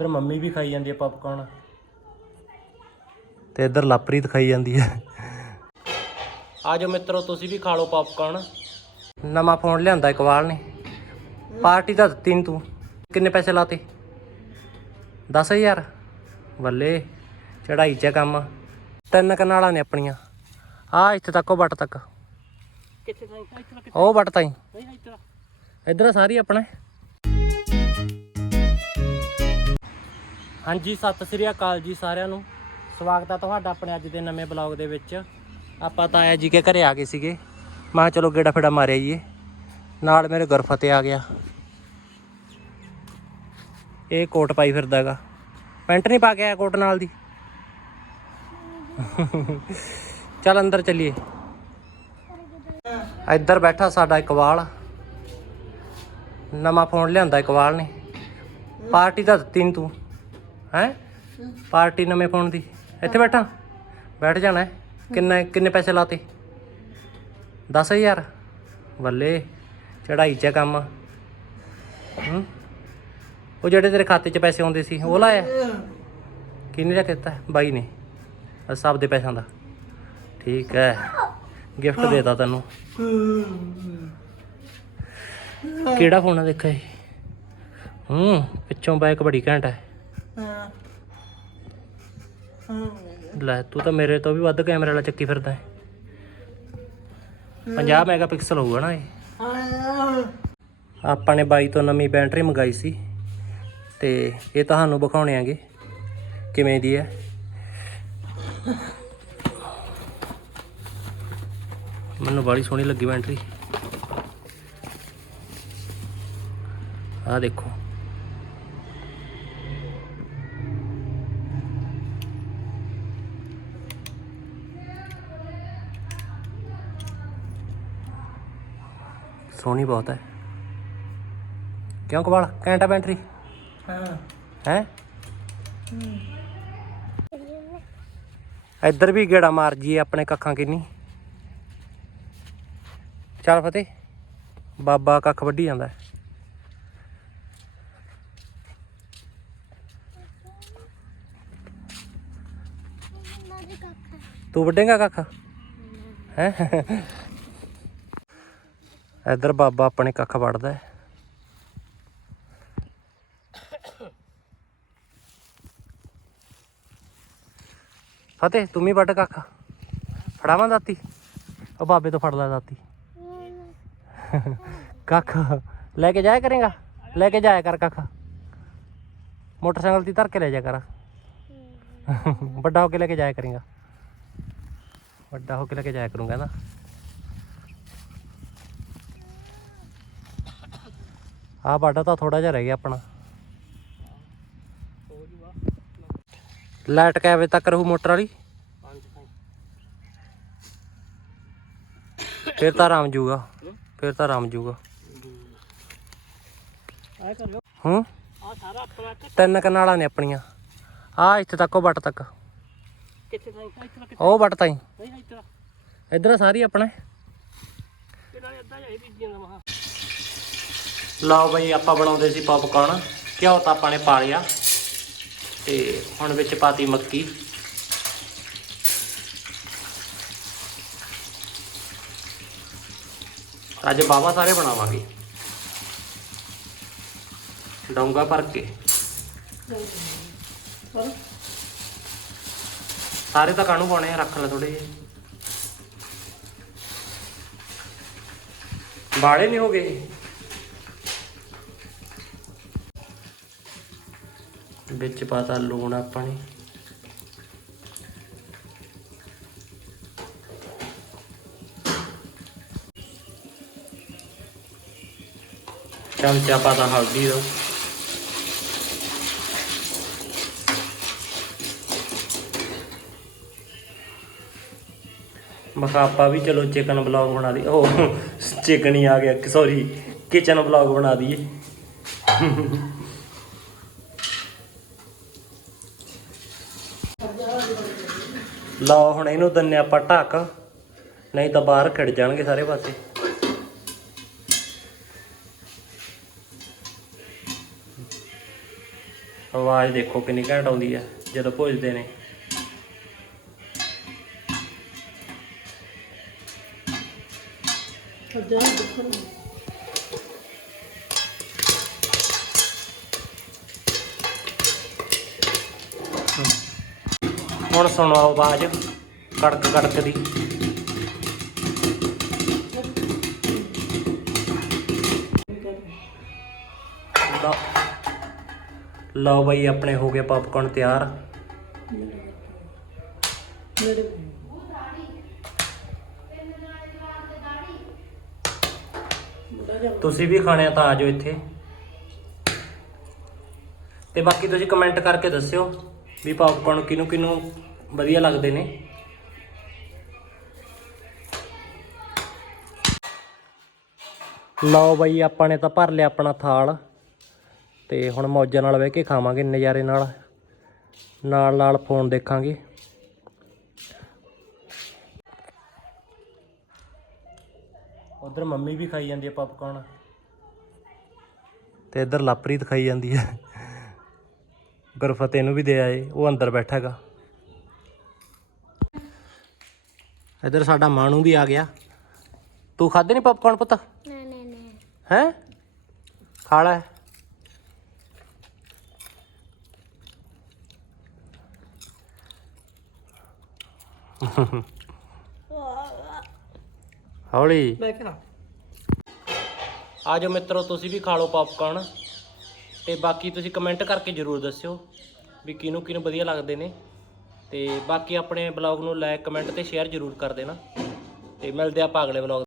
ਉਧਰ ਮੰਮੀ ਵੀ ਖਾਈ ਜਾਂਦੀ ਹੈ ਪੌਪਕਾਰਨ ਤੇ ਇੱਧਰ ਲਾਪਰੀਤ ਖਾਈ ਜਾਂਦੀ ਹੈ ਆਜੋ ਮਿੱਤਰੋ ਤੁਸੀਂ ਵੀ ਖਾ ਲਓ ਪੌਪਕਾਰਨ ਨਵਾਂ ਫੋਨ ਲਿਆਂਦਾ ਇਕਵਾਲ ਨੇ। ਪਾਰਟੀ ਤਾਂ ਦਿੱਤੀ ਨੀ ਤੂੰ। ਕਿੰਨੇ ਪੈਸੇ ਲਾਤੇ? 10000 ਬੱਲੇ ਚੜਾਈ ਚ ਕੰਮ। ਤਿੰਨ ਕਨਾਲਾਂ ਨੇ ਆਪਣੀਆਂ। ਆ ਇੱਥੇ ਤੱਕ ਉਹ ਬੱਟ ਤੱਕ। ਕਿੱਥੇ ਤਾਂ ਉਹ ਬੱਟ ਤਾਈ। ਇੱਧਰ ਸਾਰੀ ਆਪਣਾ। ਹਾਂਜੀ, ਸਤਿ ਸ੍ਰੀ ਅਕਾਲ ਜੀ ਸਾਰਿਆਂ ਨੂੰ। ਸਵਾਗਤ ਆ ਤੁਹਾਡਾ ਆਪਣੇ ਅੱਜ ਦੇ ਨਵੇਂ ਬਲੌਗ ਦੇ ਵਿੱਚ। ਆਪਾਂ ਤਾਂ ਆਇਆ ਜੀ ਕੇ ਘਰੇ ਆ ਗਏ ਸੀਗੇ। ਮੈਂ ਕਿਹਾ ਚਲੋ ਗੇੜਾ ਫੇੜਾ ਮਾਰਿਆ ਜੀਏ ਨਾਲ ਮੇਰੇ ਗੁਰਫਤੇ ਆ ਗਿਆ। ਇਹ ਕੋਟ ਪਾਈ ਫਿਰਦਾ ਹੈਗਾ। ਪੈਂਟ ਨਹੀਂ ਪਾ ਕੇ ਆਇਆ ਕੋਟ ਨਾਲ ਦੀ? ਚੱਲ ਅੰਦਰ ਚੱਲੀਏ। ਇੱਧਰ ਬੈਠਾ ਸਾਡਾ ਇਕਵਾਲ ਨਵਾਂ ਫੋਨ ਲਿਆਂਦਾ ਇਕਵਾਲ ਨੇ। ਪਾਰਟੀ ਤਾਂ ਦਿੱਤੀ ਨੀ ਤੂੰ। ਹੈ? ਪਾਰਟੀ ਨਵੇਂ ਫੋਨ ਦੀ। ਇੱਥੇ ਬੈਠਾ। ਬੈਠ ਜਾਣਾ। ਹੈ। ਕਿੰਨੇ ਕਿੰਨੇ ਪੈਸੇ ਲਾਤੇ? 10000 ਬੱਲੇ ਚੜਾਈ ਚ ਕੰਮ। ਹੂੰ? ਉਹ ਜਿਹੜੇ ਤੇਰੇ ਖਾਤੇ 'ਚ ਪੈਸੇ ਆਉਂਦੇ ਸੀ, ਉਹ ਲਾਇਆ? ਕਿਹਨੇ ਦਾ ਦਿੱਤਾ? ਬਾਈ ਨੇ। ਸਭ ਦੇ ਪੈਸਿਆਂ ਦਾ। ਠੀਕ ਹੈ। ਗਿਫਟ ਦੇਤਾ ਤੈਨੂੰ। ਕਿਹੜਾ ਫੋਨ ਆ ਦੇਖਿਆ ਇਹ? ਹੂੰ, ਪਿੱਛੋਂ ਬੈਕ ਬੜੀ ਘੈਂਟ ਹੈ ਲੈ, ਤੂੰ ਤਾਂ ਮੇਰੇ ਤੋਂ ਵੀ ਵੱਧ ਕੈਮਰੇ ਵਾਲਾ ਚੱਕੀ ਫਿਰਦਾ ਹੈ। 50 ਮੈਗਾਪਿਕਸਲ ਹੋਊਗਾ ਨਾ ਇਹ। ਆਪਾਂ ਨੇ ਬਾਈ ਤੋਂ ਨਵੀਂ ਬੈਟਰੀ ਮੰਗਾਈ ਸੀ ਤੇ ਇਹ ਤੁਹਾਨੂੰ ਵਿਖਾਉਣੇ ਆਂਗੇ ਕਿਵੇਂ ਦੀ ਹੈ। ਮੈਨੂੰ ਬੜੀ ਸੋਹਣੀ ਲੱਗੀ ਬੈਟਰੀ ਆਹ ਦੇਖੋ। ਸੋਹਣੀ ਬਹੁਤ ਹੈ। ਕਿਉਂ ਕਵਾਲ ਘੰਟਾ ਬੈਟਰੀ? ਹਾਂ। ਹੈ? ਇੱਧਰ ਵੀ ਗੇੜਾ ਮਾਰ ਜੀ ਆਪਣੇ ਕੱਖਾਂ ਕਿੰਨੀ। ਚੱਲ ਫਤਿਹ ਬਾਬਾ ਕੱਖ ਵੱਢੀ ਜਾਂਦਾ। ਹੈ। ਤੂੰ ਵੱਢੇਗਾ ਕੱਖ? ਹੈ? ਇੱਧਰ ਬਾਬਾ ਆਪਣੇ ਕੱਖ ਵੱਢਦਾ ਹੈ। ਫਤਿਹ, ਤੂੰ ਵੀ ਵੱਢ ਕੱਖ। ਫੜਾਵਾਂ ਦਾਤੀ? ਉਹ ਬਾਬੇ ਤੋਂ ਫੜ ਲੈ ਦਾਤੀ। ਕੱਖ, ਲੈ ਕੇ ਜਾਇਆ ਕਰੇਗਾ? ਲੈ ਕੇ ਜਾਇਆ ਕਰ ਕੱਖ। ਮੋਟਰਸਾਈਕਲ ਦੀ ਧਰ ਕੇ ਲੈ ਜਾ ਕਰ। ਵੱਡਾ ਹੋ ਕੇ ਲੈ ਕੇ ਜਾਇਆ ਕਰੇਗਾ। ਵੱਡਾ ਹੋ ਕੇ ਲੈ ਕੇ ਜਾਇਆ ਕਰੂੰਗਾ ਨਾ ਆ ਬਾਡਾ ਤਾਂ ਥੋੜਾ ਜਿਹਾ ਰਹਿ ਗਿਆ ਆਪਣਾ। ਲਾਈਟ ਕੈ ਵਜੇ ਤੱਕ ਰਹੂ ਮੋਟਰ ਵਾਲੀ? ਫਿਰ ਤਾਂ ਰਾਮ ਜੂਗਾ। ਫਿਰ ਤਾਂ ਰਾਮ ਜੂਗਾ। ਆ ਕਰ ਲਓ ਹੂੰ? ਆ ਸਾਰਾ ਆਪਣਾ ਕਿ- ਤਿੰਨ ਕਨਾਲਾਂ ਨੇ ਆਪਣੀਆਂ। ਆ ਇੱਥੇ ਤੱਕ ਉਹ ਬੱਟ ਤੱਕ। ਕਿੱਥੇ ਤਾਂ ਇੱਥੇ ਕਿੱਥੇ ਉਹ ਬੱਟ ਤਾਈ। ਨਹੀਂ ਇਧਰ। ਸਾਰੀ ਆਪਣੇ। ਨੇ ਅੱਧਾ ਜਾਈ ਬੀਜੀਆਂ ਦਾ ਮਹਾ। ਲਓ ਬਈ, ਆਪਾਂ ਬਣਾਉਂਦੇ ਸੀ ਪੌਪਕਾਰਨ ਘਿਓ ਤਾਂ ਆਪਾਂ ਨੇ ਪਾ ਲਿਆ। ਤੇ ਹੁਣ ਵਿੱਚ ਪਾਤੀ ਮੱਕੀ। ਅੱਜ ਬਾਬਾ ਸਾਰੇ ਬਣਾਵਾਂਗੇ। ਡੋਂਗਾ ਭਰ ਕੇ। ਸਾਰੇ ਤਾਂ ਕਾਹਨੂੰ ਪਾਉਣੇ ਆ? ਰੱਖ ਲੈ ਥੋੜੇ ਜਿਹੇ। ਬਾੜੇ ਨਹੀਂ ਹੋ ਵਿੱਚ ਪਾਤਾ ਲੂਣ ਆਪਾਂ ਨੇ। ਚਮਚਾ ਪਾਤਾ ਹਲਦੀ ਦਾ। ਮਖਾ ਵੀ ਚਲੋ ਚਿਕਨ ਬਲੌਗ ਬਣਾ ਲਈ। ਉਹ ਚਿਕਨ ਹੀ ਆ ਗਿਆ ਸੌਰੀ ਕਿਚਨ ਬਲੌਗ ਬਣਾ ਦਈਏ। ਲਓ ਹੁਣ ਇਹਨੂੰ ਦੰਨੇ ਆਪਾਂ ਢੱਕ, ਨਹੀਂ ਤਾਂ ਬਾਹਰ ਖਿੜ ਜਾਣਗੇ ਸਾਰੇ ਪਾਸੇ। ਆਵਾਜ਼ ਦੇਖੋ ਕਿੰਨੀ ਘੈਂਟ ਆਉਂਦੀ ਹੈ ਜਦੋਂ ਭੁੱਜਦੇ ਨੇ। ਹੁਣ ਸੁਣੋ ਆਵਾਜ਼, ਕੜਕ ਕੜਕ ਦੀ। ਲਓ। ਲਓ ਬਈ, ਆਪਣੇ ਹੋ ਗਏ ਪਾਪਕੌਰਨ ਤਿਆਰ। ਤੁਸੀਂ ਵੀ ਖਾਣੇ ਆ ਤਾਂ ਆ ਜਾਓ ਇੱਥੇ। ਤੇ ਬਾਕੀ ਤੁਸੀਂ ਕਮੈਂਟ ਕਰਕੇ ਦੱਸਿਓ। ਵੀ ਪਾਪਕੌਰਨ ਕਿਹਨੂੰ ਕਿਹਨੂੰ ਵਧੀਆ ਲੱਗਦੇ ਨੇ। ਲਓ ਬਈ, ਆਪਾਂ ਨੇ ਤਾਂ ਭਰ ਲਿਆ ਆਪਣਾ ਥਾਲ ਤੇ ਹੁਣ ਮੌਜਾਂ ਨਾਲ ਬਹਿ ਕੇ ਖਾਵਾਂਗੇ ਨਜ਼ਾਰੇ ਨਾਲ। ਨਾਲ ਨਾਲ ਫੋਨ ਦੇਖਾਂਗੇ। ਉਧਰ ਮੰਮੀ ਵੀ ਖਾਈ ਜਾਂਦੀ ਹੈ ਪਾਪਕੌਰਨ ਤੇ ਇੱਧਰ ਲਾਪਰੀਤ ਖਾਈ ਜਾਂਦੀ ਹੈ ਗੁਰਫਤਿਹ ਨੂੰ ਵੀ ਦੇ ਆਏ ਉਹ ਅੰਦਰ ਬੈਠਾ ਹੈਗਾ। ਇੱਧਰ ਸਾਡਾ ਮਾਣੂ ਵੀ ਆ ਗਿਆ। ਤੂੰ ਖਾਦੇ ਨਹੀਂ ਪਾਪਕੌਰਨ ਪੁੱਤ? ਨਹੀਂ ਨਹੀਂ ਨਹੀਂ ਹੈ? ਖਾ ਲੈ। ਹੌਲੀ। ਮੈਂ ਕਿਹਾ। ਆ ਜਾਓ ਮਿੱਤਰੋ ਤੁਸੀਂ ਵੀ ਖਾ ਲਓ ਪਾਪਕਾਰਨ ਤੇ ਬਾਕੀ ਤੁਸੀਂ ਕਮੈਂਟ ਕਰਕੇ ਜਰੂਰ ਦੱਸਿਓ ਵੀ ਕਿਹਨੂੰ ਕਿਹਨੂੰ ਵਧੀਆ ਲੱਗਦੇ ਨੇ। ਤੇ ਬਾਕੀ ਆਪਣੇ ਬਲੌਗ ਨੂੰ ਲਾਈਕ ਕਮੈਂਟ ਤੇ ਸ਼ੇਅਰ ਜਰੂਰ ਕਰ ਦੇਣਾ। ਤੇ ਮਿਲਦੇ ਆਪਾਂ ਅਗਲੇ ਬਲੌਗ